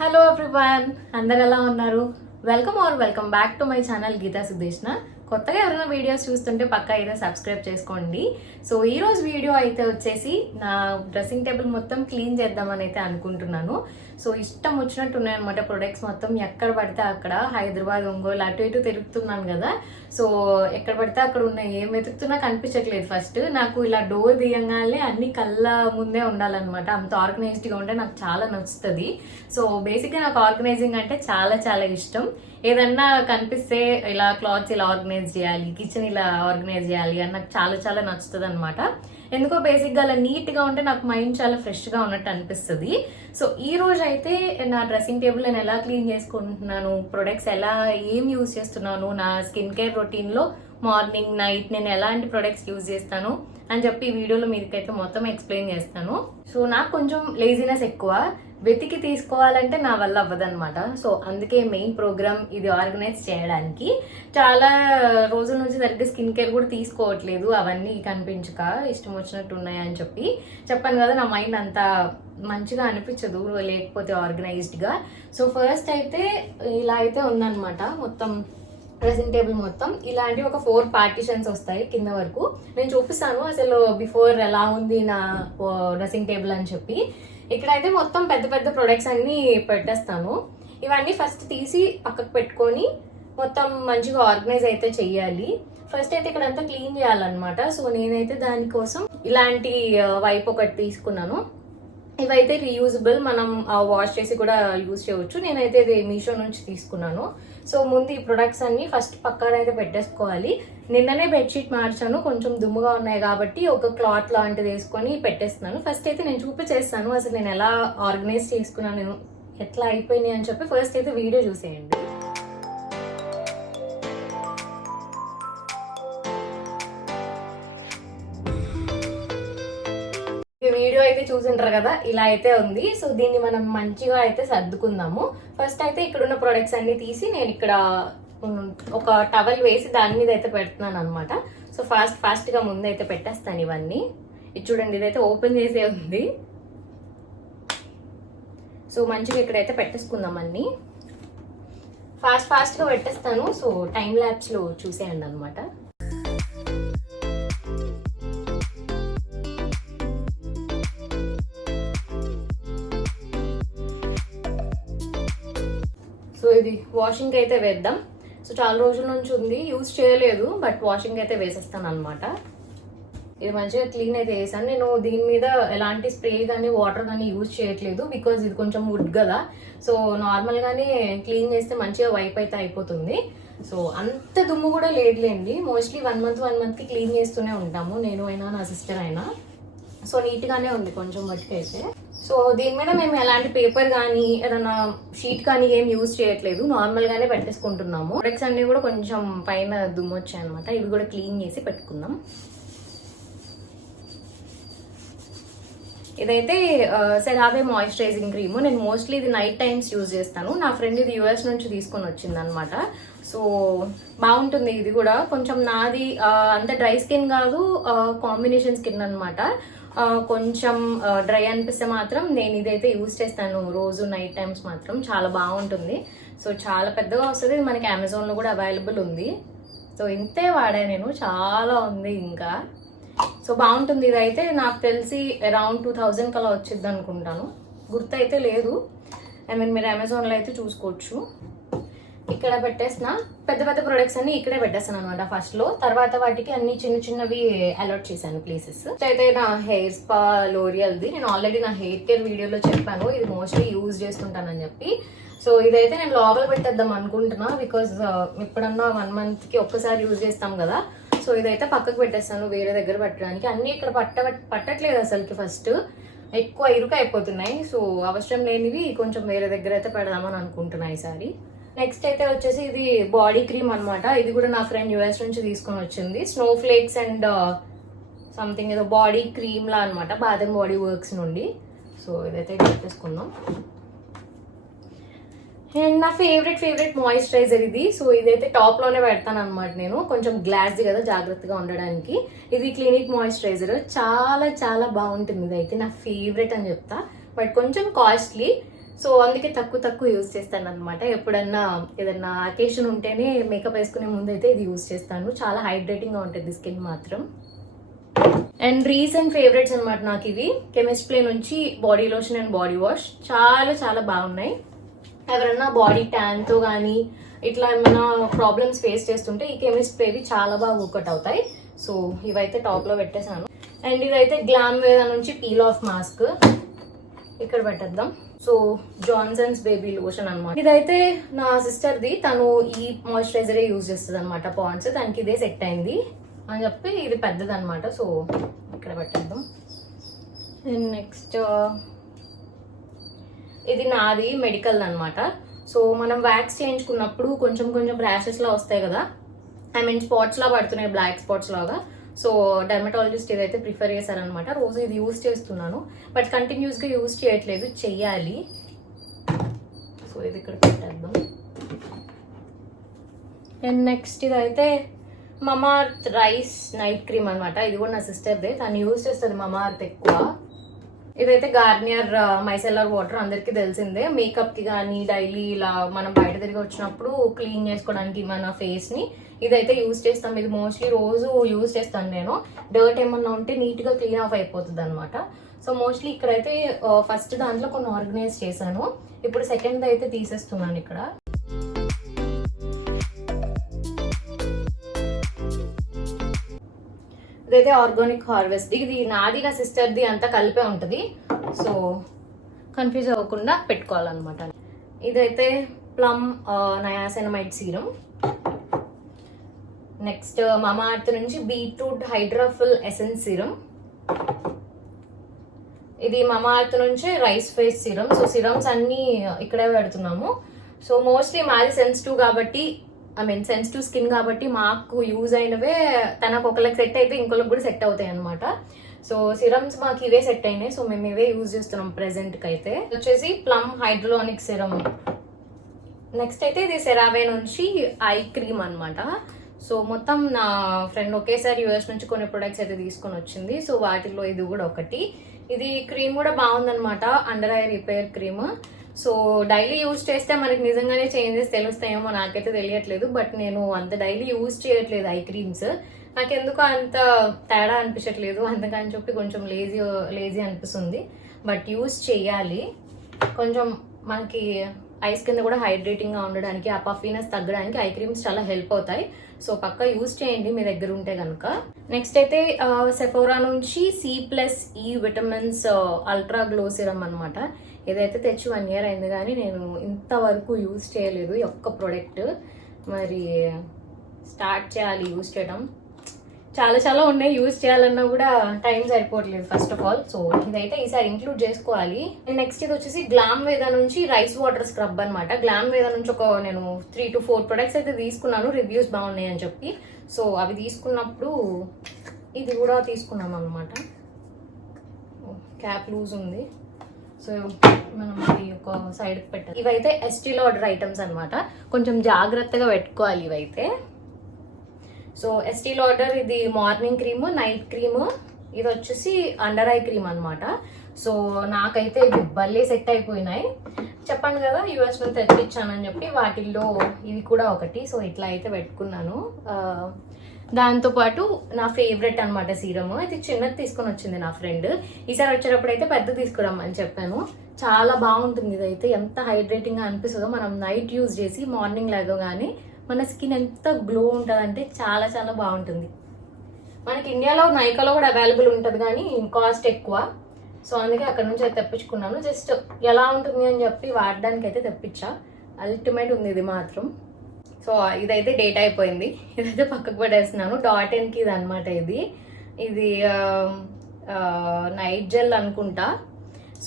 Hello everyone, అందరు ఎలా ఉన్నారు? Welcome back to my channel Geetha Sudeshna. కొత్తగా ఎవరైనా వీడియోస్ చూస్తుంటే పక్కా అయితే సబ్స్క్రైబ్ చేసుకోండి. సో ఈ రోజు వీడియో అయితే వచ్చేసి నా డ్రెస్సింగ్ టేబుల్ మొత్తం క్లీన్ చేద్దామని అయితే అనుకుంటున్నాను. సో ఇష్టం వచ్చినట్టు ఉన్నాయన్నమాట ప్రొడక్ట్స్ మొత్తం. ఎక్కడ పడితే అక్కడ హైదరాబాద్, ఒంగోలు అటు ఇటు తిరుగుతున్నాను కదా. సో ఎక్కడ పడితే అక్కడ ఉన్నాయి, ఏం వెతుకుతున్నా కనిపించట్లేదు. ఫస్ట్ నాకు ఇలా డోర్ తీయంగానే అన్ని కళ్ళ ముందే ఉండాలన్నమాట. అంత ఆర్గనైజ్డ్గా ఉంటే నాకు చాలా నచ్చుతుంది. సో బేసిక్గా నాకు ఆర్గనైజింగ్ అంటే చాలా చాలా ఇష్టం. ఏదన్నా కనిపిస్తే ఇలా క్లాత్స్ ఇలా ఆర్గనైజ్ చేయాలి, కిచెన్ ఇలా ఆర్గనైజ్ చేయాలి అని నాకు చాలా చాలా నచ్చుతుంది అనమాట. ఎందుకో బేసిక్గా అలా నీట్గా ఉంటే నాకు మైండ్ చాలా ఫ్రెష్గా ఉన్నట్టు అనిపిస్తుంది. సో ఈ రోజు అయితే నా డ్రెస్సింగ్ టేబుల్ నేను ఎలా క్లీన్ చేసుకుంటున్నాను, ప్రొడక్ట్స్ ఎలా ఏం యూజ్ చేస్తున్నాను, నా స్కిన్ కేర్ రొటీన్లో మార్నింగ్ నైట్ నేను ఎలాంటి ప్రొడక్ట్స్ యూజ్ చేస్తాను అని చెప్పి ఈ వీడియోలో మీకైతే మొత్తం ఎక్స్ప్లెయిన్ చేస్తాను. సో నాకు కొంచెం లేజినెస్ ఎక్కువ, వెతికి తీసుకోవాలంటే నా వల్ల అవ్వదన్నమాట. సో అందుకే మెయిన్ ప్రోగ్రామ్ ఇది ఆర్గనైజ్ చేయడానికి. చాలా రోజుల నుంచి సరిగ్గా స్కిన్ కేర్ కూడా తీసుకోవట్లేదు, అవన్నీ కనిపించక ఇష్టం వచ్చినట్టు ఉన్నాయని చెప్పాను కదా. నా మైండ్ అంతా మంచిగా అనిపించదు లేకపోతే ఆర్గనైజ్డ్గా. సో ఫస్ట్ అయితే ఇలా అయితే ఉందన్నమాట మొత్తం డ్రెస్సింగ్ టేబుల్ మొత్తం. ఇలాంటి ఒక 4 పార్టిషన్స్ వస్తాయి కింద వరకు. నేను చూపిస్తాను అసలు బిఫోర్ ఎలా ఉంది నా డ్రెస్సింగ్ టేబుల్ అని చెప్పి. ఇక్కడైతే మొత్తం పెద్ద పెద్ద ప్రొడక్ట్స్ అన్ని పెట్టేస్తాను. ఇవన్నీ ఫస్ట్ తీసి పక్కకు పెట్టుకొని మొత్తం మంచిగా ఆర్గనైజ్ అయితే చెయ్యాలి. ఫస్ట్ అయితే ఇక్కడంతా క్లీన్ చేయాలన్నమాట. సో నేనైతే దానికోసం ఇలాంటి వైప్ ఒకటి తీసుకున్నాను. ఇవైతే రీయూజబుల్, మనం వాష్ చేసి కూడా యూజ్ చేయవచ్చు. నేనైతే ఇది మీషో నుంచి తీసుకున్నాను. సో ముందు ఈ ప్రొడక్ట్స్ అన్ని ఫస్ట్ పక్కన అయితే పెట్టేసుకోవాలి. నిన్ననే బెడ్షీట్ మార్చాను, కొంచెం దుమ్ముగా ఉన్నాయి కాబట్టి ఒక క్లాత్ లాంటిది వేసుకొని పెట్టేస్తున్నాను. ఫస్ట్ అయితే నేను చూపించేస్తాను అసలు నేను ఎలా ఆర్గనైజ్ చేసుకున్నాను, నేను ఎట్లా అయిపోయినాయి అని చెప్పి. ఫస్ట్ అయితే వీడియో చూసేయండి. వీడియో అయితే చూసింటారు కదా, ఇలా అయితే ఉంది. సో దీన్ని మనం మంచిగా అయితే సర్దుకుందాము. ఫస్ట్ అయితే ఇక్కడ ఉన్న ప్రొడక్ట్స్ అన్ని తీసి నేను ఇక్కడ ఒక టవల్ వేసి దాని మీద అయితే పెడుతున్నాను అనమాట. సో ఫాస్ట్ గా ముందు అయితే పెట్టేస్తాను ఇవన్నీ. ఇది చూడండి, ఇదైతే ఓపెన్ చేసే ఉంది. సో మంచిగా ఇక్కడైతే పెట్టేసుకుందాం అన్ని. ఫాస్ట్ గా పెట్టేస్తాను. సో టైం ల్యాప్స్ లో చూసేయండి అనమాట. సో ఇది వాషింగ్ అయితే వేద్దాం. సో చాలా రోజుల నుంచి ఉంది, యూజ్ చేయలేదు, బట్ వాషింగ్ అయితే వేసేస్తాను అనమాట. ఇది మంచిగా క్లీన్ అయితే వేసాను. నేను దీని మీద ఎలాంటి స్ప్రే కానీ వాటర్ కానీ యూజ్ చేయట్లేదు, బికాజ్ ఇది కొంచెం వుడ్ కదా. సో నార్మల్గానే క్లీన్ చేస్తే మంచిగా వైప్ అయితే అయిపోతుంది. సో అంత దుమ్ము కూడా లేదులేండి. మోస్ట్లీ 1 మంత్కి క్లీన్ చేస్తూనే ఉంటాము, నేను అయినా నా సిస్టర్ అయినా. సో నీట్గానే ఉంది కొంచెం మట్టుకైతే. సో దీని మీద మేము ఎలాంటి పేపర్ కానీ ఏదైనా షీట్ కానీ ఏం యూజ్ చేయట్లేదు, నార్మల్ గానే పెట్టేసుకుంటున్నాము. ప్రొడక్ట్స్ అన్ని కూడా కొంచెం పైన దుమ్ము వచ్చాయి అనమాట, ఇవి కూడా క్లీన్ చేసి పెట్టుకుందాం. ఇదైతే సెరావే మాయిశ్చరైజింగ్ క్రీమ్. నేను మోస్ట్లీ ఇది నైట్ టైమ్స్ యూజ్ చేస్తాను. నా ఫ్రెండ్ ఇది US నుంచి తీసుకొని వచ్చింది అనమాట. సో బాగుంటుంది ఇది కూడా. కొంచెం నాది అంత డ్రై స్కిన్ కాదు, కాంబినేషన్ స్కిన్ అనమాట. కొంచెం డ్రై అనిపిస్తే మాత్రం నేను ఇదైతే యూజ్ చేస్తాను రోజు నైట్ టైమ్స్ మాత్రం. చాలా బాగుంటుంది. సో చాలా పెద్దగా వస్తుంది, ఇది మనకి అమెజాన్లో కూడా అవైలబుల్ ఉంది. సో ఇంతే వాడా నేను, చాలా ఉంది ఇంకా. సో బాగుంటుంది. ఇదైతే నాకు తెలిసి అరౌండ్ 2000 కలా వచ్చింది అనుకుంటాను, గుర్తయితే లేదు. మీరు అమెజాన్లో అయితే చూసుకోవచ్చు. ఇక్కడ పెట్టేసిన పెద్ద పెద్ద ప్రొడక్ట్స్ అన్ని ఇక్కడే పెట్టేస్తాను అనమాట ఫస్ట్ లో. తర్వాత వాటికి అన్ని చిన్న చిన్నవి అలాట్ చేశాను ప్లేసెస్. అయితే నా హెయిర్ స్పా లోరియల్ది, నేను ఆల్రెడీ నా హెయిర్ కేర్ వీడియోలో చెప్పాను ఇది మోస్ట్లీ యూజ్ చేస్తుంటానని చెప్పి. సో ఇదైతే నేను లోపల పెట్టేద్దాం అనుకుంటున్నా, బికాజ్ ఎప్పుడన్నా 1 మంత్కి ఒక్కసారి యూజ్ చేస్తాం కదా. సో ఇదైతే పక్కకు పెట్టేస్తాను వేరే దగ్గర పెట్టడానికి. అన్ని ఇక్కడ పట్టట్లేదు అసలుకి, ఫస్ట్ ఎక్కువ ఇరుక అయిపోతున్నాయి. సో అవసరం లేనివి కొంచెం వేరే దగ్గర అయితే పెడదామని అనుకుంటున్నా ఈసారి. నెక్స్ట్ అయితే వచ్చేసి ఇది బాడీ క్రీమ్ అనమాట. ఇది కూడా నా ఫ్రెండ్ US నుంచి తీసుకొని వచ్చింది. స్నో ఫ్లేక్స్ అండ్ సంథింగ్ ఏదో బాడీ క్రీమ్ లా అనమాట, బాదం బాడీ వర్క్స్ నుండి. సో ఇదైతే పెట్టేసుకుందాం. అండ్ నా ఫేవరెట్ మాయిశ్చరైజర్ ఇది. సో ఇదైతే టాప్ లోనే పెడతాను అనమాట నేను, కొంచెం గ్లాస్ది కదా జాగ్రత్తగా ఉండడానికి. ఇది క్లినిక్ మాయిశ్చరైజర్, చాలా చాలా బాగుంటుంది. ఇది అయితే నా ఫేవరెట్ అని చెప్తా, బట్ కొంచెం కాస్ట్లీ. సో అందుకే తక్కువ యూజ్ చేస్తాను అనమాట. ఎప్పుడన్నా ఏదన్నా అకేషన్ ఉంటేనే మేకప్ వేసుకునే ముందు అయితే ఇది యూజ్ చేస్తాను. చాలా హైడ్రేటింగ్గా ఉంటుంది స్కిన్ మాత్రం. అండ్ రీసెంట్ ఫేవరెట్స్ అనమాట నాకు ఇవి. కెమిస్ట్ ప్లే నుంచి body lotion and body wash చాలా బాగున్నాయి. ఎవరన్నా బాడీ ట్యాన్తో కానీ ఇట్లా ఏమైనా ప్రాబ్లమ్స్ ఫేస్ చేస్తుంటే ఈ కెమిస్ట్ ప్లేవి చాలా బాగా వర్కౌట్ అవుతాయి. సో ఇవైతే టాప్లో పెట్టేశాను. అండ్ ఇదైతే గ్లామ్ వేదా నుంచి పీల్ ఆఫ్ మాస్క్ ఇక్కడ పెట్టేద్దాం. సో జాన్సన్స్ బేబీ లోషన్ అనమాట. ఇదైతే నా సిస్టర్ది, తను ఈ మాయిశ్చరైజరే యూజ్ చేస్తుంది అనమాట పాండ్స్. తనకి ఇదే సెట్ అయింది అని చెప్పి ఇది పెద్దది అనమాట. సో ఇక్కడ పెట్టేద్దాం. అండ్ నెక్స్ట్ ఇది నాది మెడికల్ అనమాట. సో మనం వ్యాక్స్ చేయించుకున్నప్పుడు కొంచెం ర్యాషెస్ లా వస్తాయి కదా, ఐ మీన్ స్పాట్స్ లా పడుతున్నాయి, బ్లాక్ స్పాట్స్ లాగా. సో డర్మటాలజిస్ట్ ఇదైతే ప్రిఫర్ చేశారనమాట. రోజు ఇది యూజ్ చేస్తున్నాను, బట్ కంటిన్యూస్గా యూజ్ చేయట్లేదు, చెయ్యాలి. సో ఇది ఇక్కడ పెట్టేద్దాం. అండ్ నెక్స్ట్ ఇదైతే మమాఅర్త్ రైస్ నైట్ క్రీమ్ అనమాట. ఇది కూడా నా సిస్టర్దే, తను యూజ్ చేస్తుంది మమాఅర్త్ ఎక్కువ. ఇదైతే గార్నియర్ మైసెల్లర్ వాటర్, అందరికీ తెలిసిందే. మేకప్కి కానీ డైలీ ఇలా మనం బయట తిరిగి వచ్చినప్పుడు క్లీన్ చేసుకోవడానికి మన ఫేస్ని ఇదైతే యూజ్ చేస్తాం. ఇది మోస్ట్లీ రోజు యూజ్ చేస్తాను నేను. డర్ట్ ఏమన్నా ఉంటే నీట్గా క్లీన్ ఆఫ్ అయిపోతుంది అనమాట. సో మోస్ట్లీ ఇక్కడైతే ఫస్ట్ దాంట్లో కొన్ని ఆర్గనైజ్ చేశాను, ఇప్పుడు సెకండ్ అయితే తీసేస్తున్నాను ఇక్కడ. ఇదైతే ఆర్గానిక్ హార్వెస్ట్, ఇది నాది నా సిస్టర్ది అంతా కలిపే ఉంటుంది. సో కన్ఫ్యూజ్ అవ్వకుండా పెట్టుకోవాలన్నమాట. ఇదైతే ప్లమ్ నయాసినమైడ్ సీరం. నెక్స్ట్ మమాఅర్త్ నుంచి బీట్రూట్ హైడ్రాఫుల్ ఎసెన్స్ సీరం. ఇది మమాఅర్త్ నుంచి rice face serum. So serums అన్ని ఇక్కడే పెడుతున్నాము. సో మోస్ట్లీ మాది సెన్సిటివ్ కాబట్టి, ఐ మీన్ సెన్సిటివ్ స్కిన్ కాబట్టి మాకు యూజ్ అయినవే తనకు ఒకరికి సెట్ అయితే ఇంకొకరికి కూడా సెట్ అవుతాయి అనమాట. సో సిరమ్స్ మాకు ఇవే సెట్ అయినాయి. సో మేము ఇవే యూజ్ చేస్తున్నాం ప్రెసెంట్కి అయితే. వచ్చేసి ప్లమ్ హైడ్రోలానిక్ సిరం. నెక్స్ట్ అయితే ఇది సెరావే నుంచి ఐ క్రీమ్ అనమాట. సో మొత్తం నా ఫ్రెండ్ ఒకేసారి యూఎస్ నుంచి కొన్ని ప్రొడక్ట్స్ అయితే తీసుకొని వచ్చింది. సో వాటిలో ఇది కూడా ఒకటి. ఇది క్రీమ్ కూడా బాగుందనమాట, under eye repair cream. So daily use చేస్తే మనకి నిజంగానే చేంజెస్ తెలుస్తాయేమో, నాకైతే తెలియట్లేదు. బట్ నేను అంత డైలీ యూజ్ చేయట్లేదు ఐ క్రీమ్స్, నాకెందుకు అంత తేడా అనిపించట్లేదు. అందుకని చెప్పి కొంచెం లేజీ అనిపిస్తుంది. బట్ యూజ్ చేయాలి, కొంచెం మనకి ఐస్ కింద కూడా హైడ్రేటింగ్గా ఉండడానికి, ఆ పఫీనెస్ తగ్గడానికి ఐ క్రీమ్స్ చాలా హెల్ప్ అవుతాయి. సో పక్కా యూజ్ చేయండి మీ దగ్గర ఉంటే కనుక. నెక్స్ట్ అయితే సెఫోరా నుంచి C+E vitamins ultra glow serum అనమాట. ఇదైతే తెచ్చి 1 year అయింది, కానీ నేను ఇంతవరకు యూజ్ చేయలేదు ఈ ఒక్క ప్రోడక్ట్. మరి స్టార్ట్ చేయాలి యూజ్ చేయడం. చాలా ఉన్నాయి, యూజ్ చేయాలన్నా కూడా టైం సరిపోవట్లేదు ఫస్ట్ ఆఫ్ ఆల్. సో ఇదైతే ఈసారి ఇంక్లూడ్ చేసుకోవాలి. నెక్స్ట్ ఇది వచ్చేసి గ్లామ్ వేదా నుంచి రైస్ వాటర్ స్క్రబ్ అనమాట. గ్లామ్ వేదా నుంచి నేను 3 to 4 ప్రొడక్ట్స్ అయితే తీసుకున్నాను, రివ్యూస్ బాగున్నాయి అని చెప్పి. సో అవి తీసుకున్నప్పుడు ఇది కూడా తీసుకున్నాం అనమాట. క్యాప్ లూజ్ ఉంది, సో మనం ఇది ఒక సైడ్కి పెట్టాలి. ఇవైతే ఎస్టీ లాడర్ ఐటమ్స్ అనమాట, కొంచెం జాగ్రత్తగా పెట్టుకోవాలి ఇవైతే. సో ఎస్టీ లాడర్ ఇది మార్నింగ్ క్రీమ్, నైట్ క్రీమ్. ఇది వచ్చేసి అండర్ ఐ క్రీమ్ అనమాట. సో నాకైతే ఇది భలే సెట్ అయిపోయినాయి. చెప్పాను కదా యూఎస్ నుంచి తెప్పించానని చెప్పి, వాటిల్లో ఇది కూడా ఒకటి. సో ఇట్లా అయితే పెట్టుకున్నాను. దాంతోపాటు నా ఫేవరెట్ అనమాట సీరమ్. ఇది చిన్నది తీసుకొని వచ్చింది నా ఫ్రెండ్. ఈసారి వచ్చేటప్పుడు అయితే పెద్ద తీసుకురమ్మని చెప్పాను. చాలా బాగుంటుంది ఇదైతే, ఎంత హైడ్రేటింగ్గా అనిపిస్తుందో. మనం నైట్ యూజ్ చేసి మార్నింగ్ లేవగానే మన స్కిన్ ఎంత గ్లో ఉంటుందంటే చాలా బాగుంటుంది. మనకి ఇండియాలో నైకాలో కూడా అవైలబుల్ ఉంటుంది, కానీ కాస్ట్ ఎక్కువ. సో అందుకే అక్కడ నుంచి అయితే తెప్పించుకున్నాను. జస్ట్ ఎలా ఉంటుంది అని చెప్పి వాడడానికి అయితే తెప్పించా. అల్టిమేట్ ఉంది ఇది మాత్రం. సో ఇదైతే డేట్ అయిపోయింది, ఇదైతే పక్కకు పడేస్తున్నాను. .nకి ఇది అనమాట. ఇది నైట్ జెల్ అనుకుంటా.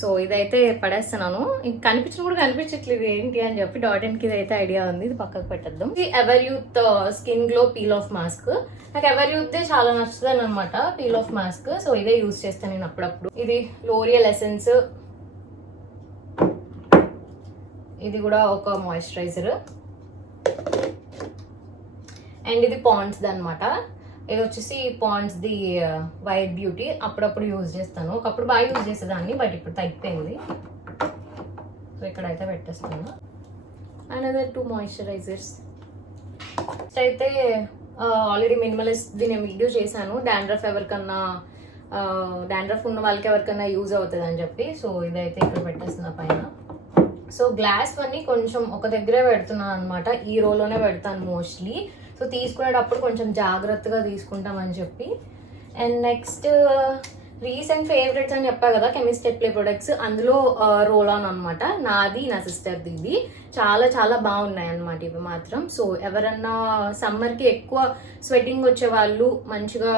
సో ఇదైతే పడేస్తున్నాను. కనిపించిన కూడా కనిపించట్లేదు ఏంటి అని చెప్పి .nకి ఇదైతే ఐడియా ఉంది, ఇది పక్కకు పెట్టేద్దాం. ఇది ever youth skin glow peel off mask. నాకు ఎవర్ యూత్ చాలా నచ్చుతుంది అనమాట పీల్ ఆఫ్ మాస్క్. సో ఇదే యూజ్ చేస్తాను నేను అప్పుడప్పుడు. ఇది లోరియల్ ఎసెన్స్, ఇది కూడా ఒక మాయిశ్చరైజర్. అండ్ ఇది పాండ్స్ది అనమాట. ఇది వచ్చేసి పాండ్స్ది వైట్ బ్యూటీ. అప్పుడప్పుడు యూజ్ చేస్తాను, ఒకప్పుడు బాగా యూజ్ చేసేదాన్ని, బట్ ఇప్పుడు తగ్గిపోయింది. సో ఇక్కడైతే పెట్టేస్తాను. Another 2 moisturisers. అయితే ఆల్రెడీ మినిమలిస్ట్ నేను వీడియో చేశాను, డాండ్రఫ్ ఎవరికన్నా డాండ్రఫ్ ఉన్న వాళ్ళకి ఎవరికైనా యూజ్ అవుతుంది అని చెప్పి. సో ఇదైతే ఇక్కడ పెట్టేస్తున్నా పైన. సో గ్లాస్ అన్ని కొంచెం ఒక దగ్గరే పెడుతున్నాను అనమాట, ఈ రోలోనే పెడతాను మోస్ట్లీ. సో తీసుకునేటప్పుడు కొంచెం జాగ్రత్తగా తీసుకుంటామని చెప్పి. అండ్ నెక్స్ట్ రీసెంట్ ఫేవరెట్స్ అని చెప్పా కదా, కెమిస్టెక్ ప్లే ప్రొడక్ట్స్, అందులో రోల్ ఆన్ అనమాట, నాది నా సిస్టర్ది. ఇది చాలా చాలా బాగున్నాయి అనమాట ఇవి మాత్రం. సో ఎవరన్నా సమ్మర్కి ఎక్కువ స్వెట్టింగ్ వచ్చే వాళ్ళు మంచిగా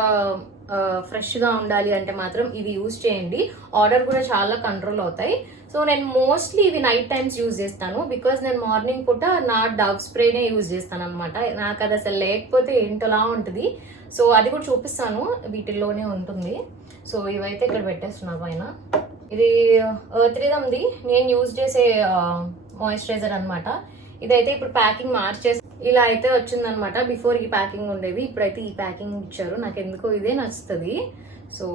ఫ్రెష్గా ఉండాలి అంటే మాత్రం ఇది యూజ్ చేయండి. ఆర్డర్ కూడా చాలా కంట్రోల్ అవుతాయి. సో నేను మోస్ట్లీ ఇవి నైట్ టైమ్స్ యూజ్ చేస్తాను, బికాస్ నేను మార్నింగ్ పూట నా డవ్ స్ప్రేనే యూజ్ చేస్తాను అనమాట. నాకు అది అసలు లేకపోతే ఏంటోలా ఉంటుంది. సో అది కూడా చూపిస్తాను, వీటిల్లోనే ఉంటుంది. సో ఇవైతే ఇక్కడ పెట్టేస్తున్నా పైన. ఇది ఎర్త్ రిథమ్ది నేను యూజ్ చేసే మాయిశ్చరైజర్ అనమాట. ఇదైతే ఇప్పుడు ప్యాకింగ్ మార్చేసి ఇలా అయితే వచ్చిందనమాట. బిఫోర్ ఈ ప్యాకింగ్ ఉండేది, ఇప్పుడైతే ఈ ప్యాకింగ్ ఇచ్చారు. నాకు ఎందుకో ఇదే నచ్చుతుంది. సో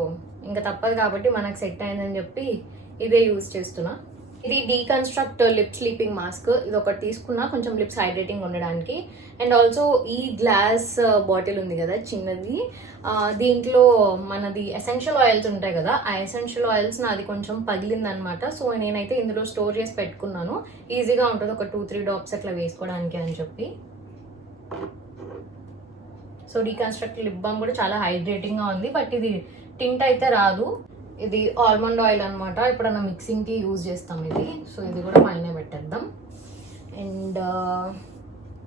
ఇంకా తప్పదు కాబట్టి మనకు సెట్ అయిందని చెప్పి ఇదే యూజ్ చేస్తున్నా. ఇది డీకన్స్ట్రక్ట్ లిప్ స్లీపింగ్ మాస్క్. ఇది ఒకటి తీసుకున్నా కొంచెం లిప్స్ హైడ్రేటింగ్ ఉండడానికి. అండ్ ఆల్సో ఈ గ్లాస్ బాటిల్ ఉంది కదా చిన్నది, దీంట్లో మనది ఎసెన్షియల్ ఆయిల్స్ ఉంటాయి కదా, ఆ ఎసెన్షియల్ ఆయిల్స్ నాది కొంచెం పగిలిందనమాట. సో నేనైతే ఇందులో స్టోర్ చేసి పెట్టుకున్నాను, ఈజీగా ఉంటుంది ఒక 2-3 డ్రాప్స్ అట్లా వేసుకోవడానికి అని చెప్పి. సో డీకన్స్ట్రక్ట్ లిప్ బామ్ కూడా చాలా హైడ్రేటింగ్గా ఉంది, బట్ ఇది టింట్ అయితే రాదు. ఇది ఆల్మండ్ ఆయిల్ అనమాట, ఎప్పుడన్నా మిక్సింగ్కి యూజ్ చేస్తాం ఇది. సో ఇది కూడా పైన పెట్టేద్దాం. అండ్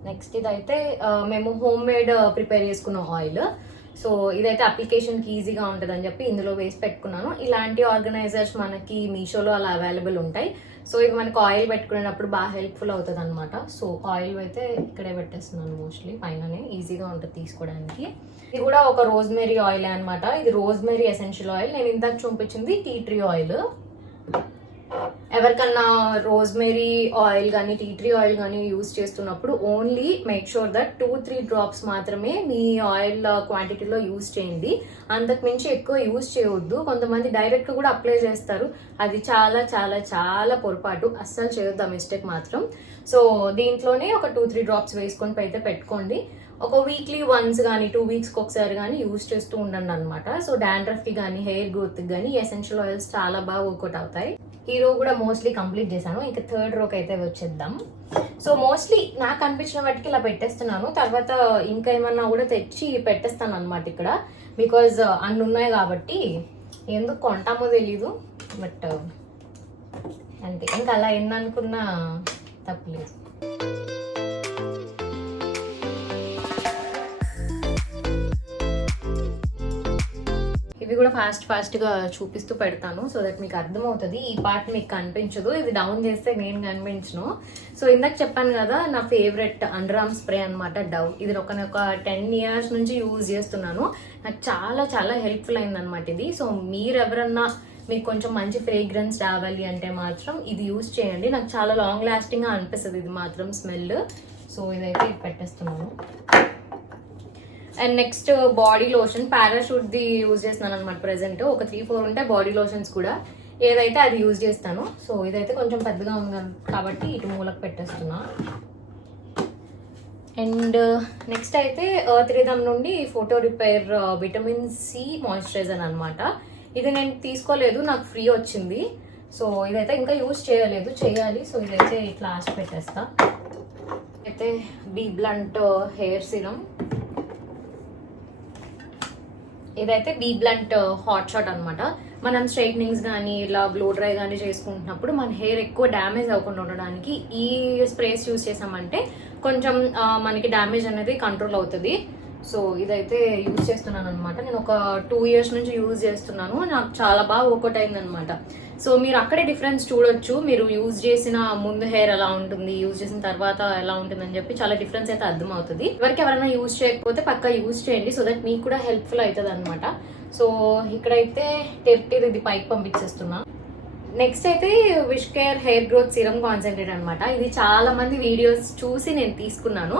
నెక్స్ట్ ఇదైతే మేము హోమ్ మేడ్ ప్రిపేర్ చేసుకున్న ఆయిల్. సో ఇదైతే అప్లికేషన్కి ఈజీగా ఉంటుంది అని చెప్పి ఇందులో వేసి పెట్టుకున్నాను. ఇలాంటి ఆర్గనైజర్స్ మనకి మీషోలో అలా అవైలబుల్ ఉంటాయి. సో ఇవి మనకు ఆయిల్ పెట్టుకునేటప్పుడు బాగా హెల్ప్ఫుల్ అవుతుంది అనమాట. సో ఆయిల్ అయితే ఇక్కడే పెట్టేస్తున్నాను మోస్ట్లీ, పైననే ఈజీగా ఉంటుంది తీసుకోవడానికి. ఇది కూడా ఒక రోజ్మెరీ ఆయిల్ అనమాట. ఇది రోజ్మెరీ ఎసెన్షియల్ ఆయిల్. నేను ఇందాక చూపించింది టీ ట్రీ ఆయిల్. ఎవరికన్నా రోజ్మెరీ ఆయిల్ కానీ టీ ట్రీ ఆయిల్ కానీ యూజ్ చేస్తున్నప్పుడు only make sure that 2-3 drops మాత్రమే మీ ఆయిల్ క్వాంటిటీలో యూజ్ చేయండి. అంతకు మించి ఎక్కువ యూజ్ చేయవద్దు. కొంతమంది డైరెక్ట్గా కూడా అప్లై చేస్తారు, అది చాలా చాలా చాలా పొరపాటు, అస్సలు చేయొద్దు ఆ మిస్టేక్ మాత్రం. సో దీంట్లోనే ఒక 2-3 డ్రాప్స్ వేసుకొని అయితే పెట్టుకోండి. ఒక వీక్లీ వన్స్ కానీ 2 వీక్స్కి ఒకసారి కానీ యూజ్ చేస్తూ ఉండండి అనమాట. సో డాండ్రఫ్కి కానీ హెయిర్ గ్రోత్కి కానీ ఎసెన్షియల్ ఆయిల్స్ చాలా బాగా వర్కౌట్ అవుతాయి. ఈ రో కూడా మోస్ట్లీ కంప్లీట్ చేశాను, ఇంకా థర్డ్ రోకి అయితే వచ్చేద్దాం. సో మోస్ట్లీ నాకు అనిపించిన వాటికి ఇలా పెట్టేస్తున్నాను, తర్వాత ఇంకా ఏమన్నా కూడా తెచ్చి పెట్టేస్తాను అనమాట ఇక్కడ, బికాజ్ అన్ని ఉన్నాయి కాబట్టి. ఎందుకు కొంటామో తెలీదు, బట్ అంతే, ఇంకా అలా ఎన్ననుకున్నా తప్పలేదు. ఇవి కూడా ఫాస్ట్గా చూపిస్తూ పెడతాను, సో దట్ మీకు అర్థమవుతుంది. ఈ పార్ట్ మీకు కనిపించదు, ఇది డౌన్ చేస్తే నేను కనిపించను. సో ఇందాక చెప్పాను కదా నా ఫేవరెట్ అండర్ ఆర్మ్ స్ప్రే అనమాట, డవ్. ఇది ఒక 10 years నుంచి యూజ్ చేస్తున్నాను, నాకు చాలా చాలా హెల్ప్ఫుల్ అయిందనమాట ఇది. సో మీరు ఎవరన్నా మీకు కొంచెం మంచి ఫ్రేగ్రెన్స్ రావాలి అంటే మాత్రం ఇది యూజ్ చేయండి. నాకు చాలా లాంగ్ లాస్టింగ్గా అనిపిస్తుంది ఇది మాత్రం స్మెల్. సో ఇదైతే పెట్టేస్తున్నాను. అండ్ నెక్స్ట్ బాడీ లోషన్, పారాషూట్ది యూజ్ చేస్తున్నాను అనమాట ప్రెసెంట్. ఒక 3-4 ఉంటాయి బాడీ లోషన్స్ కూడా, ఏదైతే అది యూజ్ చేస్తాను. సో ఇదైతే కొంచెం పెద్దగా ఉంది కాబట్టి ఇటు మూలకు పెట్టేస్తున్నా. అండ్ నెక్స్ట్ అయితే ఎర్త్ రిథమ్ నుండి photo repair vitamin C moisturiser అనమాట. ఇది నేను తీసుకోలేదు, నాకు ఫ్రీ వచ్చింది. సో ఇదైతే ఇంకా యూజ్ చేయాలి. సో ఇదైతే ఇట్లా ఆశ పెట్టేస్తా. అయితే బీ బ్లంట్ హెయిర్ సిరమ్, ఇదైతే బీ బ్లంట్ హాట్ షాట్ అనమాట. మనం స్ట్రైట్నింగ్స్ కానీ ఇలా బ్లో డ్రై కానీ చేసుకుంటున్నప్పుడు మన హెయిర్ ఎక్కువ డ్యామేజ్ అవ్వకుండా ఉండడానికి ఈ స్ప్రేస్ యూజ్ చేసామంటే కొంచెం మనకి డ్యామేజ్ అనేది కంట్రోల్ అవుతుంది. సో ఇదైతే యూజ్ చేస్తున్నాను అనమాట. నేను ఒక 2 years నుంచి యూజ్ చేస్తున్నాను, నాకు చాలా బాగా వర్కౌట్ అయిందనమాట. సో మీరు అక్కడే డిఫరెన్స్ చూడొచ్చు, మీరు యూజ్ చేసిన ముందు హెయిర్ ఎలా ఉంటుంది, యూజ్ చేసిన తర్వాత ఎలా ఉంటుంది అని చెప్పి చాలా డిఫరెన్స్ అయితే అర్థం అవుతుంది. ఎవరైనా యూజ్ చేయకపోతే పక్కా యూజ్ చేయండి, సో దట్ మీకు కూడా హెల్ప్ఫుల్ అవుతుంది అనమాట. సో ఇక్కడైతే టెప్ట్ ఇది పైకి పంపించేస్తున్నా. నెక్స్ట్ అయితే wish care hair growth serum concentrate అనమాట. ఇది చాలా మంది వీడియోస్ చూసి నేను తీసుకున్నాను.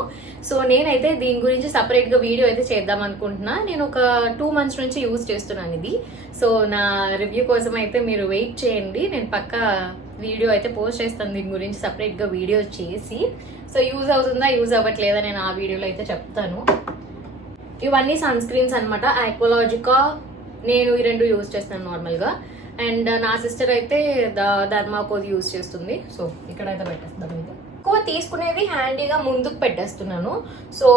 సో నేనైతే దీని గురించి సపరేట్గా వీడియో అయితే చేద్దాం అనుకుంటున్నా. నేను ఒక 2 months నుంచి యూజ్ చేస్తున్నాను ఇది. సో నా రివ్యూ కోసం అయితే మీరు వెయిట్ చేయండి, నేను పక్కా వీడియో అయితే పోస్ట్ చేస్తాను దీని గురించి సపరేట్గా వీడియో చేసి. సో యూజ్ అవుతుందా యూజ్ అవ్వట్లేదా నేను ఆ వీడియోలో అయితే చెప్తాను. ఇవన్నీ సన్ స్క్రీన్స్ అనమాట. ఆక్వాలాజికా నేను ఈ 2 యూజ్ చేస్తాను నార్మల్గా. అండ్ నా సిస్టర్ అయితే ధర్మాకోది యూజ్ చేస్తుంది. సో ఇక్కడైతే పెట్టేస్తాను. ఇది ఎక్కువ తీసుకునేవి హ్యాండీగా ముందుకు పెట్టేస్తున్నాను. సో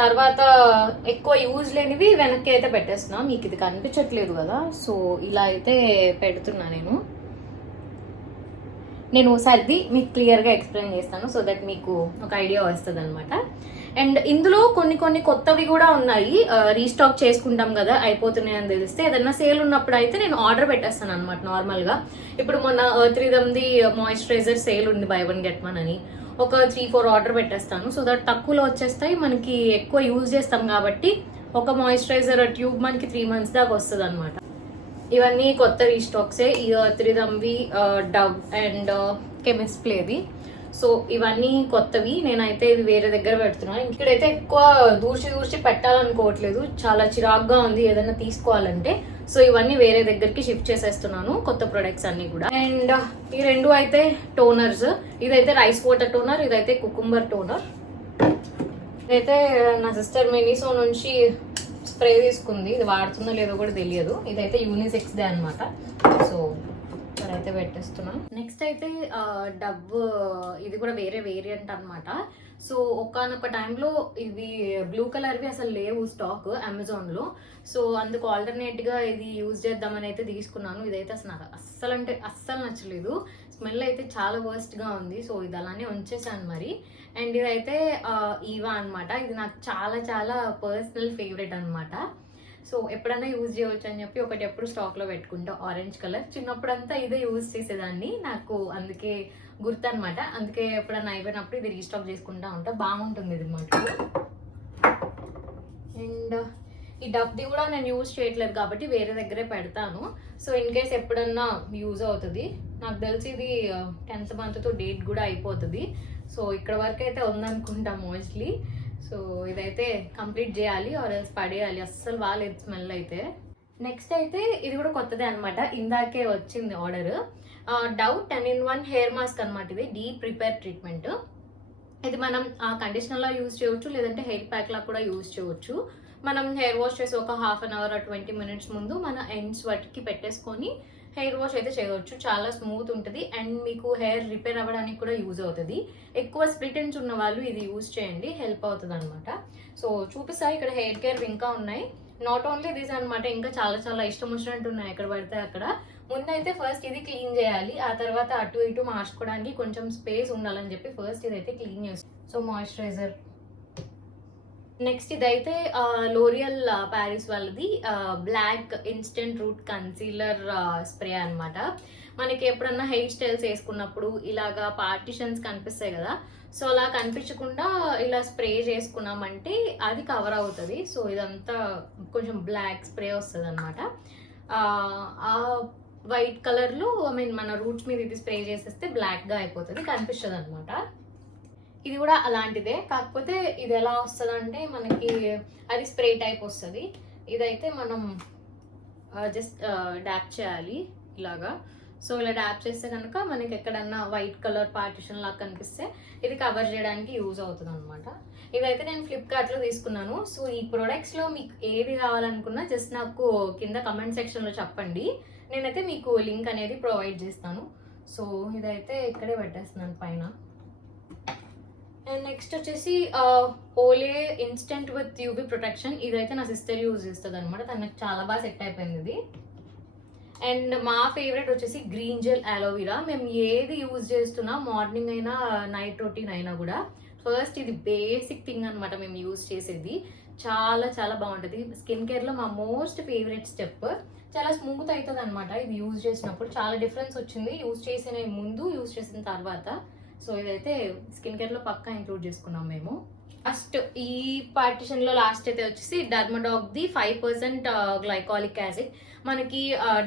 తర్వాత ఎక్కువ యూజ్ లేనివి వెనక్కి అయితే పెట్టేస్తున్నాను. మీకు ఇది కనిపించట్లేదు కదా, సో ఇలా అయితే పెడుతున్నా నేను సర్ది మీకు క్లియర్గా ఎక్స్ప్లెయిన్ చేస్తాను సో దట్ మీకు ఒక ఐడియా వస్తుంది అనమాట. అండ్ ఇందులో కొన్ని కొత్తవి కూడా ఉన్నాయి. రీస్టాక్ చేసుకుంటాం కదా, అయిపోతున్నాయి అని తెలిస్తే ఏదన్నా సేల్ ఉన్నప్పుడు అయితే నేను ఆర్డర్ పెట్టేస్తాను అనమాట. నార్మల్గా ఇప్పుడు మొన్న త్రిదమ్ది మాయిశ్చరైజర్ సేల్ ఉంది, బై 1 get 1 అని. ఒక 3-4 ఆర్డర్ పెట్టేస్తాను సో దట్ తక్కువలో వచ్చేస్తాయి. మనకి ఎక్కువ యూజ్ చేస్తాం కాబట్టి ఒక మాయిశ్చరైజర్ ట్యూబ్ మనకి 3 months దాకా వస్తుంది అనమాట. ఇవన్నీ కొత్త రీస్టాక్సే. ఈ త్రిదమ్వి, డవ్ అండ్ కెమిస్ట్ ప్లేది. సో ఇవన్నీ కొత్తవి. నేనైతే ఇవి వేరే దగ్గర పెడుతున్నాను. ఇక్కడైతే ఎక్కువ దూర్చి పెట్టాలనుకోవట్లేదు, చాలా చిరాగ్గా ఉంది ఏదైనా తీసుకోవాలంటే. సో ఇవన్నీ వేరే దగ్గరికి షిఫ్ట్ చేసేస్తున్నాను, కొత్త ప్రొడక్ట్స్ అన్ని కూడా. అండ్ ఈ 2 అయితే టోనర్స్. ఇదైతే రైస్ వాటర్ టోనర్, ఇదైతే కుకుంబర్ టోనర్. ఇదైతే నా సిస్టర్ మినిసో నుంచి స్ప్రే తీసుకుంది, ఇది వాడుతుందో లేదో కూడా తెలియదు. ఇదైతే యూనిసెక్స్ దే అనమాట. సో ఇక్కడైతే పెట్టేస్తున్నాం. నెక్స్ట్ అయితే డవ్, ఇది కూడా వేరే వేరియంట్ అనమాట. సో ఒకానొక టైంలో ఇవి బ్లూ కలర్వి అసలు లేవు స్టాక్ అమెజాన్లో. సో అందుకు ఆల్టర్నేట్గా ఇది యూజ్ చేద్దామని అయితే తీసుకున్నాను. ఇదైతే అసలు నాకు అస్సలు నచ్చలేదు. స్మెల్ అయితే చాలా వర్స్ట్గా ఉంది. సో ఇది అలానే ఉంచేసాను మరి. అండ్ ఇదైతే ఈవా అనమాట. ఇది నాకు చాలా చాలా పర్సనల్ ఫేవరెట్ అనమాట. సో ఎప్పుడైనా యూజ్ చేయవచ్చు అని చెప్పి ఒకటి ఎప్పుడు స్టాక్లో పెట్టుకుంటా, ఆరెంజ్ కలర్. చిన్నప్పుడంతా ఇదే యూజ్ చేసేదాన్ని, నాకు అందుకే గుర్తు అనమాట. అందుకే ఎప్పుడైనా అయిపోయినప్పుడు ఇది రీస్టాక్ చేసుకుంటా ఉంటా, బాగుంటుంది ఇది మాకు. అండ్ ఈ డబ్ది కూడా నేను యూజ్ చేయట్లేదు కాబట్టి వేరే దగ్గరే పెడతాను. సో ఇన్ కేస్ ఎప్పుడన్నా యూజ్ అవుతుంది. నాకు తెలిసి ఇది 10th monthతో డేట్ కూడా అయిపోతుంది. సో ఇక్కడ వరకు అయితే ఉందనుకుంటా మోస్ట్లీ. సో ఇదైతే కంప్లీట్ చేయాలి, ఆర్ ఎల్స్ పడేయాలి. అస్సలు బాగాలేదు స్మెల్ అయితే. నెక్స్ట్ అయితే ఇది కూడా కొత్తదే అనమాట, ఇందాకే వచ్చింది order. Dove 10-in-1 hair mask అనమాట. ఇది డీప్ రిపేర్ ట్రీట్మెంట్. ఇది మనం కండిషనర్లా యూజ్ చేయవచ్చు, లేదంటే హెయిర్ ప్యాక్లా కూడా యూజ్ చేయవచ్చు. మనం హెయిర్ వాష్ చేసి ఒక 1/2 hour 20 minutes ముందు మన ఎండ్స్ వాటికి పెట్టేసుకొని హెయిర్ వాష్ అయితే చేయవచ్చు. చాలా స్మూత్ ఉంటుంది అండ్ మీకు హెయిర్ రిపేర్ అవ్వడానికి కూడా యూజ్ అవుతుంది. ఎక్కువ స్ప్లిట్ ఎండ్స్ ఉన్న వాళ్ళు ఇది యూజ్ చేయండి, హెల్ప్ అవుతుంది అనమాట. సో చూపిస్తా, ఇక్కడ హెయిర్ కేర్ ఇంకా ఉన్నాయి. నాట్ ఓన్లీ దిస్ అనమాట, ఇంకా చాలా చాలా ఇష్టం వచ్చినట్టు ఉన్నాయి ఎక్కడ పడితే అక్కడ. ముందైతే ఫస్ట్ ఇది క్లీన్ చేయాలి, ఆ తర్వాత అటు ఇటు మార్చుకోవడానికి కొంచెం స్పేస్ ఉండాలని చెప్పి ఫస్ట్ ఇదైతే క్లీన్ చేస్తాం. So moisturiser. నెక్స్ట్ ఇదైతే లోరియల్ ప్యారిస్ వాళ్ళది black instant root concealer spray అనమాట. మనకి ఎప్పుడన్నా హెయిర్ స్టైల్స్ వేసుకున్నప్పుడు ఇలాగా పార్టిషన్స్ కనిపిస్తాయి కదా, సో అలా కనిపించకుండా ఇలా స్ప్రే చేసుకున్నామంటే అది కవర్ అవుతుంది. సో ఇదంతా కొంచెం బ్లాక్ స్ప్రే వస్తుంది అనమాట. ఆ వైట్ కలర్లో మన రూట్స్ మీద ఇది స్ప్రే చేసేస్తే బ్లాక్గా అయిపోతుంది, కనిపిస్తుంది అనమాట. ఇది కూడా అలాంటిదే, కాకపోతే ఇది ఎలా వస్తుంది అంటే మనకి అది స్ప్రే టైప్ వస్తుంది. ఇదైతే మనం జస్ట్ డ్యాప్ చేయాలి ఇలాగా. సో ఇలా డ్యాప్ చేస్తే కనుక మనకి ఎక్కడన్నా వైట్ కలర్ పార్టిషన్ లాగా కనిపిస్తే ఇది కవర్ చేయడానికి యూజ్ అవుతుంది అనమాట. ఇదైతే నేను ఫ్లిప్కార్ట్లో తీసుకున్నాను. సో ఈ ప్రొడక్ట్స్లో మీకు ఏది కావాలనుకున్నా జస్ట్ నాకు కింద కమెంట్ సెక్షన్లో చెప్పండి, నేనైతే మీకు లింక్ అనేది ప్రొవైడ్ చేస్తాను. సో ఇదైతే ఇక్కడే పెట్టేస్తున్నాను పైన. అండ్ నెక్స్ట్ వచ్చేసి ఓలే ఇన్స్టెంట్ విత్ యూవీ ప్రొటెక్షన్. ఇదైతే నా సిస్టర్ యూజ్ చేస్తుంది అనమాట, తనకు చాలా బాగా సెట్ అయిపోయింది ఇది. అండ్ మా ఫేవరెట్ వచ్చేసి గ్రీన్ జెల్ అలోవెరా. మేము ఏది యూజ్ చేస్తున్నా మార్నింగ్ అయినా నైట్ రొటీన్ అయినా కూడా ఫస్ట్ ఇది బేసిక్ థింగ్ అనమాట మేము యూజ్ చేసేది. చాలా చాలా బాగుంటుంది. స్కిన్ కేర్లో మా మోస్ట్ ఫేవరెట్ స్టెప్. చాలా స్మూత్ అవుతుంది అనమాట ఇది యూజ్ చేసినప్పుడు. చాలా డిఫరెన్స్ వచ్చింది యూజ్ చేసిన ముందు, యూజ్ చేసిన తర్వాత. సో ఇదైతే స్కిన్ కేర్లో పక్కా ఇంక్లూడ్ చేసుకున్నాం మేము. ఫస్ట్ ఈ పార్టిషన్లో లాస్ట్ అయితే వచ్చేసి డర్మడాగ్ది 5% గ్లైకాలిక్ యాసిడ్. మనకి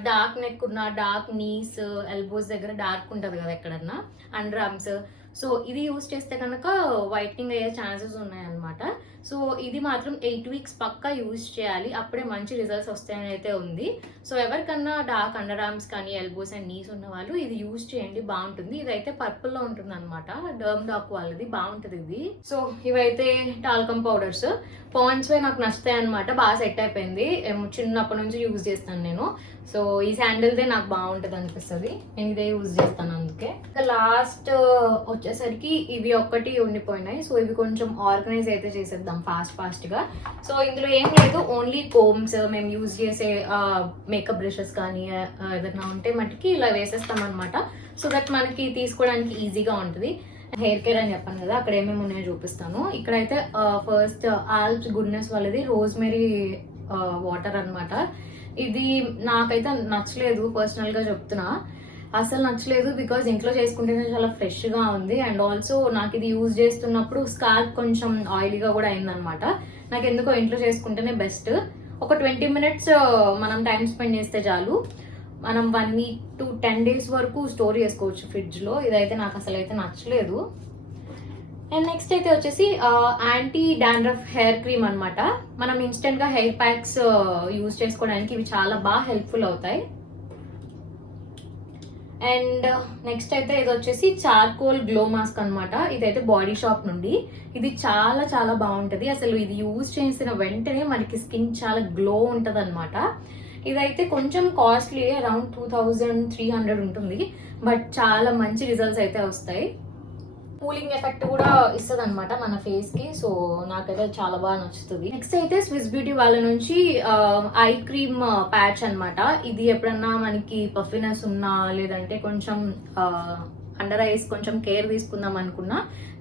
డార్క్ నెక్ ఉన్న, డార్క్ నీస్, ఎల్బోస్ దగ్గర డార్క్ ఉంటుంది కదా ఎక్కడన్నా, అండర్ ఆర్మ్స్, సో ఇది యూస్ చేస్తే కనుక వైట్నింగ్ అయ్యే ఛాన్సెస్ ఉన్నాయన్నమాట. సో ఇది మాత్రం 8 వీక్స్ పక్కా యూజ్ చేయాలి, అప్పుడే మంచి రిజల్ట్స్ వస్తాయని అయితే ఉంది. సో ఎవరికన్నా డార్క్ అండర్ ఆర్మ్స్ కానీ ఎల్బోస్ అండ్ నీస్ ఉన్న వాళ్ళు ఇది యూజ్ చేయండి, బాగుంటుంది. ఇదైతే పర్పుల్ లో ఉంటుంది అనమాట, డర్మ్ డాక్ వాళ్ళది, బాగుంటుంది ఇది. సో ఇవైతే టాల్కమ్ పౌడర్స్ పాండ్స్ వే నాకు నచ్చుతాయి అనమాట, బాగా సెట్ అయిపోయింది, చిన్నప్పటి నుంచి యూజ్ చేస్తాను నేను. సో ఈ శాండిల్దే నాకు బాగుంటుంది అనిపిస్తుంది, నేను ఇదే యూజ్ చేస్తాను అందుకే. లాస్ట్ వచ్చేసరికి ఇవి ఒక్కటి ఉండిపోయినాయి. సో ఇవి కొంచెం ఆర్గనైజ్ అయితే చేసేద్దాం ఫాస్ట్ గా. సో ఇందులో ఏం లేదు, ఓన్లీ కోమ్స్, మేము యూజ్ చేసే మేకప్ బ్రషెస్ కానీ ఏదైనా ఉంటే మటుకి ఇలా వేసేస్తాం అనమాట. సో దట్ మనకి తీసుకోవడానికి ఈజీగా ఉంటుంది. హెయిర్ కేర్ అని చెప్పాను కదా, అక్కడ ఏమేమి ఉన్నాయో చూపిస్తాను. ఇక్కడైతే ఫస్ట్ ఆల్ప్స్ గుడ్నెస్ వాళ్ళది రోజ్మెరీ వాటర్ అన్నమాట. ఇది నాకైతే నచ్చలేదు, పర్సనల్ గా చెప్తున్నా, అసలు నచ్చలేదు. బికాజ్ ఇంట్లో చేసుకుంటేనే చాలా ఫ్రెష్ గా ఉంది. అండ్ ఆల్సో నాకు ఇది యూజ్ చేస్తున్నప్పుడు స్కాల్ప్ కొంచెం ఆయిలీగా కూడా అయిందనమాట. నాకు ఎందుకో ఇంట్లో చేసుకుంటేనే బెస్ట్. ఒక 20 minutes మనం టైం స్పెండ్ చేస్తే చాలు, మనం 1 week to 10 days వరకు స్టోర్ చేసుకోవచ్చు ఫ్రిడ్జ్ లో. ఇదైతే నాకు అసలు అయితే నచ్చలేదు. అండ్ నెక్స్ట్ అయితే వచ్చేసి యాంటీ డాండ్రఫ్ హెయిర్ క్రీమ్ అనమాట. మనం ఇన్స్టెంట్ గా హెయిర్ ప్యాక్స్ యూజ్ చేసుకోవడానికి ఇవి చాలా బాగా హెల్ప్ఫుల్ అవుతాయి. అండ్ నెక్స్ట్ అయితే ఇది వచ్చేసి చార్కోల్ గ్లో మాస్క్ అనమాట. ఇదైతే బాడీ షాప్ నుండి, ఇది చాలా చాలా బాగుంటది. అసలు ఇది యూజ్ చేసిన వెంటనే మనకి స్కిన్ చాలా గ్లో ఉంటది అనమాట. ఇదైతే కొంచెం కాస్ట్లీ, అరౌండ్ 2300 ఉంటుంది, బట్ చాలా మంచి రిజల్ట్స్ అయితే వస్తాయి. కూలింగ్ ఎఫెక్ట్ కూడా ఇస్తుంది అనమాట మన ఫేస్ కి. సో నాకైతే చాలా బాగా నచ్చుతుంది. నెక్స్ట్ అయితే స్విస్ బ్యూటీ వాళ్ళ నుంచి ఐ క్రీమ్ ప్యాచ్ అనమాట. ఇది ఎప్పుడన్నా మనకి పఫినెస్ ఉన్నా, లేదంటే కొంచెం అండర్ ఐస్ కొంచెం కేర్ తీసుకుందాం అనుకున్నా,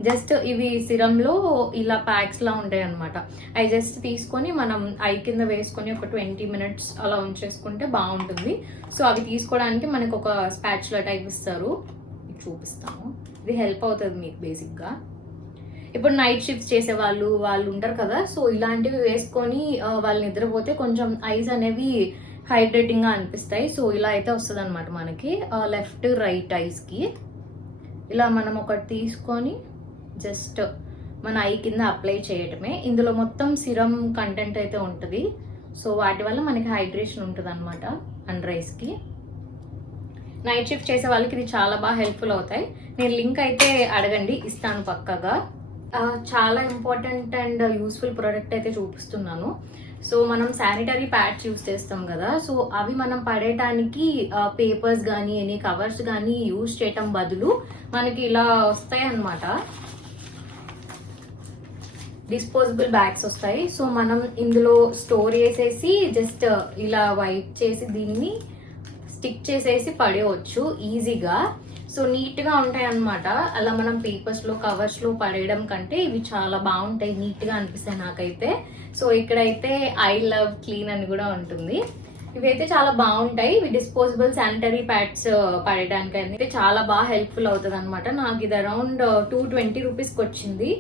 జస్ట్ ఇవి సిరం లో ఇలా ప్యాక్స్ లా ఉంటాయి అనమాట. అవి జస్ట్ తీసుకొని మనం ఐ కింద వేసుకొని ఒక 20 minutes అలా ఉంచేసుకుంటే బాగుంటుంది. సో అవి తీసుకోవడానికి మనకు ఒక స్పాచులా టైప్ ఇస్తారు, చూపిస్తాము. ఇది హెల్ప్ అవుతుంది మీకు బేసిక్ గా. ఇప్పుడు నైట్ షిఫ్ట్స్ చేసే వాళ్ళు ఉంటారు కదా, సో ఇలాంటివి వేసుకొని వాళ్ళు నిద్రపోతే కొంచెం ఐస్ అనేవి హైడ్రేటింగ్ గా అనిపిస్తాయి. సో ఇలా అయితే వస్తుంది అనమాట మనకి లెఫ్ట్ రైట్ ఐస్ కి. ఇలా మనం ఒకటి తీసుకొని జస్ట్ మన ఐ కింద అప్లై చేయటమే. ఇందులో మొత్తం సిరం కంటెంట్ అయితే ఉంటుంది. సో వాటి వల్ల మనకి హైడ్రేషన్ ఉంటుంది అనమాట అండర్ ఐస్ కి. నైట్ షిఫ్ట్ చేసే వాళ్ళకి ఇది చాలా బాగా హెల్ప్ఫుల్ అవుతాయి. నేను లింక్ అయితే అడగండి, ఇస్తాను పక్కగా. చాలా ఇంపార్టెంట్ అండ్ యూస్ఫుల్ ప్రోడక్ట్ అయితే చూపిస్తున్నాను. సో మనం శానిటరీ ప్యాడ్స్ యూస్ చేస్తాం కదా, సో అవి మనం పడేయటానికి పేపర్స్ కానీ ఎనీ కవర్స్ కానీ యూజ్ చేయటం బదులు మనకి ఇలా వస్తాయి అన్నమాట, డిస్పోజబుల్ బ్యాగ్స్ వస్తాయి. సో మనం ఇందులో స్టోర్ చేసేసి జస్ట్ ఇలా వైప్ చేసి దీన్ని స్టిక్ చేసేసి పడేయవచ్చు ఈజీగా. సో నీట్ గా ఉంటాయి అన్నమాట. అలా మనం పేపర్స్ లో కవర్స్ లో పడేయడం కంటే ఇవి చాలా బాగుంటాయి, నీట్ గా అనిపిస్తాయి నాకైతే. సో ఇక్కడైతే ఐ లవ్ క్లీన్ అని కూడా ఉంటుంది. ఇవైతే చాలా బాగుంటాయి. ఇవి డిస్పోజబుల్ శానిటరీ ప్యాడ్స్ పడేయడానికి అయితే చాలా బాగా హెల్ప్ఫుల్ అవుతుంది అనమాట. నాకు ఇది అరౌండ్ 220 రూపీస్కి వచ్చింది.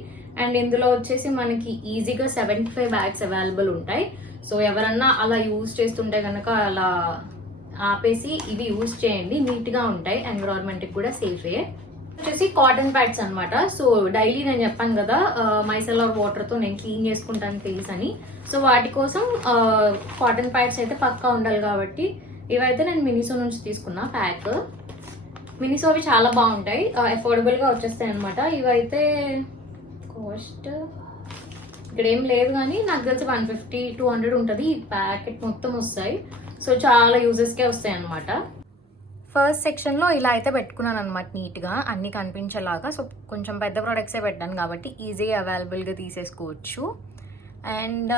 అండ్ ఇందులో వచ్చేసి మనకి ఈజీగా 75 బ్యాగ్స్ అవైలబుల్ ఉంటాయి. సో ఎవరన్నా అలా యూజ్ చేస్తుంటే కనుక అలా ఆపేసి ఇవి యూజ్ చేయండి, నీట్ గా ఉంటాయి, ఎన్విరాన్మెంట్ కి కూడా సేఫే. వచ్చేసి కాటన్ ప్యాడ్స్ అనమాట. సో డైలీ నేను చెప్పాను కదా మైసెలార్ వాటర్ తో నేను క్లీన్ చేసుకుంటాను ఫేస్ అని. సో వాటి కోసం కాటన్ ప్యాడ్స్ అయితే పక్కా ఉండాలి కాబట్టి ఇవైతే నేను మినిసో నుంచి తీసుకున్నా ప్యాక్. మినిసోవి చాలా బాగుంటాయి, అఫోర్డబుల్ గా వచ్చేస్తాయి అనమాట. ఇవైతే కాస్ట్ ఇక్కడ ఏం లేదు కానీ నాకు తెలిసి 150-200 ఉంటుంది. ఈ ప్యాకెట్ మొత్తం వస్తాయి. సో చాలా యూజెస్కే వస్తాయి అనమాట. ఫస్ట్ సెక్షన్లో ఇలా అయితే పెట్టుకున్నాను అనమాట, నీట్గా అన్నీ కనిపించేలాగా. సో కొంచెం పెద్ద ప్రోడక్ట్సే పెట్టాను కాబట్టి ఈజీగా అవైలబుల్గా తీసేసుకోవచ్చు. అండ్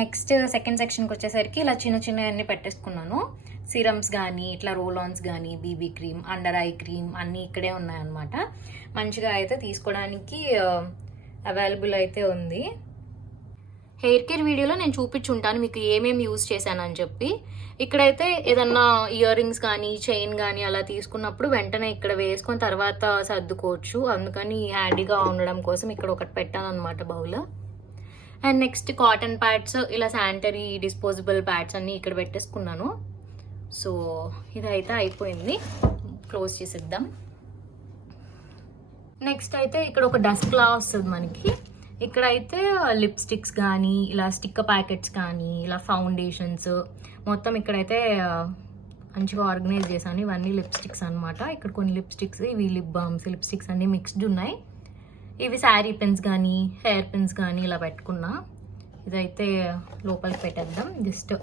నెక్స్ట్ సెకండ్ సెక్షన్కి వచ్చేసరికి ఇలా చిన్న చిన్న అన్నీ పెట్టేసుకున్నాను. సిరమ్స్ కానీ ఇట్లా రోల్ ఆన్స్ కానీ BB cream, under eye cream అన్నీ ఇక్కడే ఉన్నాయన్నమాట. మంచిగా అయితే తీసుకోవడానికి అవైలబుల్ అయితే ఉంది. హెయిర్ కేర్ వీడియోలో నేను చూపించుంటాను మీకు ఏమేమి యూజ్ చేశానని చెప్పి. ఇక్కడైతే ఏదన్నా ఇయర్ రింగ్స్ కానీ చైన్ కానీ అలా తీసుకున్నప్పుడు వెంటనే ఇక్కడ వేసుకొని తర్వాత సర్దుకోవచ్చు, అందుకని హ్యాండీగా ఉండడం కోసం ఇక్కడ ఒకటి పెట్టాను అనమాట bowl. And next cotton pods, ఇలా శానిటరీ డిస్పోజబుల్ ప్యాడ్స్ అన్నీ ఇక్కడ పెట్టేసుకున్నాను. సో ఇదైతే అయిపోయింది, క్లోజ్ చేసేద్దాం. నెక్స్ట్ అయితే ఇక్కడ ఒక డస్క్ లా వస్తుంది మనకి. ఇక్కడ అయితే లిప్స్టిక్స్ కానీ ఇలా స్టిక్కర్ ప్యాకెట్స్ కానీ ఇలా ఫౌండేషన్స్ మొత్తం ఇక్కడైతే మంచిగా ఆర్గనైజ్ చేశాను. ఇవన్నీ లిప్స్టిక్స్ అనమాట. ఇక్కడ కొన్ని లిప్స్టిక్స్, ఇవి లిప్ బామ్స్, లిప్స్టిక్స్ అన్నీ మిక్స్డ్ ఉన్నాయి. ఇవి శారీ పిన్స్ కానీ హెయిర్ పిన్స్ కానీ ఇలా పెట్టుకున్నా. ఇదైతే లోపలికి పెట్టేద్దాం జస్ట్.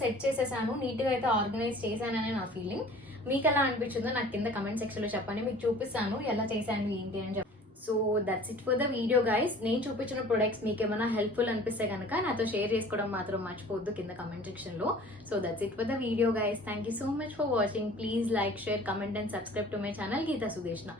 సెట్ చేసేసాను, నీట్గా అయితే ఆర్గనైజ్ చేశానని నా ఫీలింగ్. మీకు ఎలా అనిపించిందో నాకు కింద కమెంట్ సెక్షన్లో చెప్పండి. మీకు చూపిస్తాను ఎలా చేశాను ఏంటి అని చెప్పి. So that's it for the video guys. నేను చూపించిన ప్రొడక్ట్స్ మీకు ఏమైనా హెల్ప్ఫుల్ అనిపిస్తే కనుక నాతో షేర్ చేసుకోవడం మాత్రం మర్చిపోవద్దు కింద కమెంట్ సెక్షన్లో. So that's it for the video guys. Thank you so much for watching. Please like, share, comment and subscribe to my channel Geetha Sudeshna.